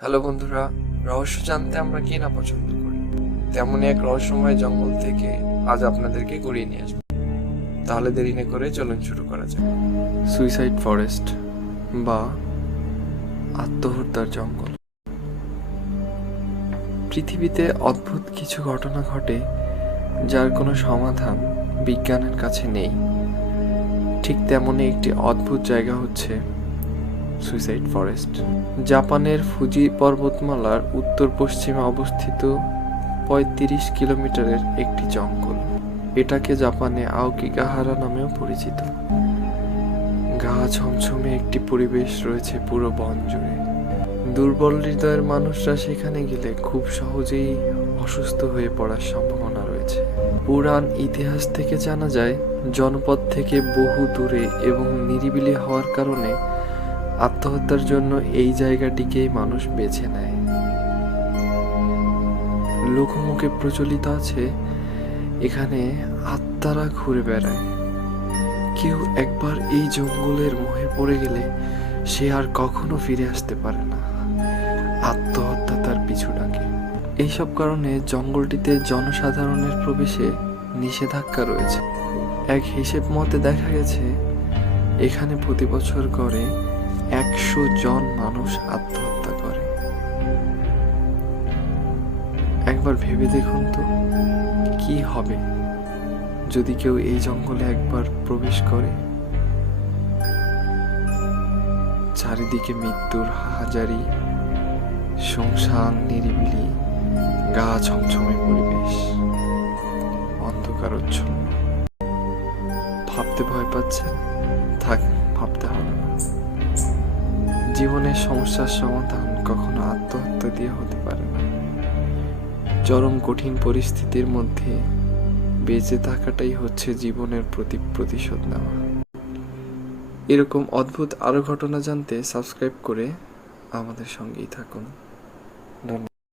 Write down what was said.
Hello বন্ধুরা, রহস্য জানতে আমরা কি না পছন্দ করি, তেমনই এক রহস্যময় জঙ্গল থেকে আজ আপনাদেরকে ঘুরিয়ে নিয়ে আসবো। তাহলে দেরি না করে চলুন শুরু করা যাক। সুইসাইড ফরেস্ট বা আত্মহত্যার জঙ্গল। পৃথিবীতে অদ্ভুত কিছু ঘটনা ঘটে যার কোনো সমাধান বিজ্ঞানের কাছে নেই। ঠিক তেমনই একটি অদ্ভুত জায়গা হচ্ছে সুইসাইড ফরেস্ট। জাপানের ফুজি পর্বতমালার উত্তর পশ্চিমে অবস্থিত ৩৫ কিলোমিটারের একটি জঙ্গল। এটাকে জাপানে আওকিগাহারা নামেও পরিচিত। গা ছমছমে একটি পরিবেশ রয়েছে পুরো বন জুড়ে। দুর্বল হৃদয়ের মানুষরা সেখানে গেলে খুব সহজেই অসুস্থ হয়ে পড়ার সম্ভাবনা রয়েছে। পুরাণ ইতিহাস থেকে জানা যায়, জনপদ থেকে বহু দূরে এবং নিরিবিলি হওয়ার কারণে আত্মহত্যার জন্য এই জায়গাটিকেই মানুষ বেছে নেয়। লোকমুখে প্রচলিত আছে এখানে আত্মারা ঘুরে বেড়ায়। কেউ একবার এই জঙ্গলের মোহে পড়ে গেলে সে আর কখনো ফিরে আসতে পারে না। আত্মহত্যা তার পিছু ডাকে। এইসব কারণে জঙ্গলটিতে জনসাধারণের প্রবেশে নিষেধাজ্ঞা রয়েছে। এক হিসেব মতে দেখা গেছে এখানে প্রতি বছর গড়ে ১০০ জন মানুষ আত্মহত্যা করে। একবার ভেবে দেখুন তো, কি হবে যদি কেউ এই জঙ্গলে একবার প্রবেশ করে। চারিদিকে মৃত্যুর হাহাজারি, শুনশান নিরিবিলি, গা ছমছমে পরিবেশ, অন্ধকারচ্ছন্ন। ভাবতে ভয় পাচ্ছেন? থাক, ভাবতে হবে না। জীবনের সমস্যার সমাধান কখনো আত্মহত্যা দিয়ে হতে পারে না। চরম কঠিন পরিস্থিতির মধ্যে বেঁচে থাকাটাই হচ্ছে জীবনের প্রতি প্রতিশোধ নেওয়া। এরকম অদ্ভুত আরো ঘটনা জানতে সাবস্ক্রাইব করে আমাদের সঙ্গেই থাকুন। ধন্যবাদ।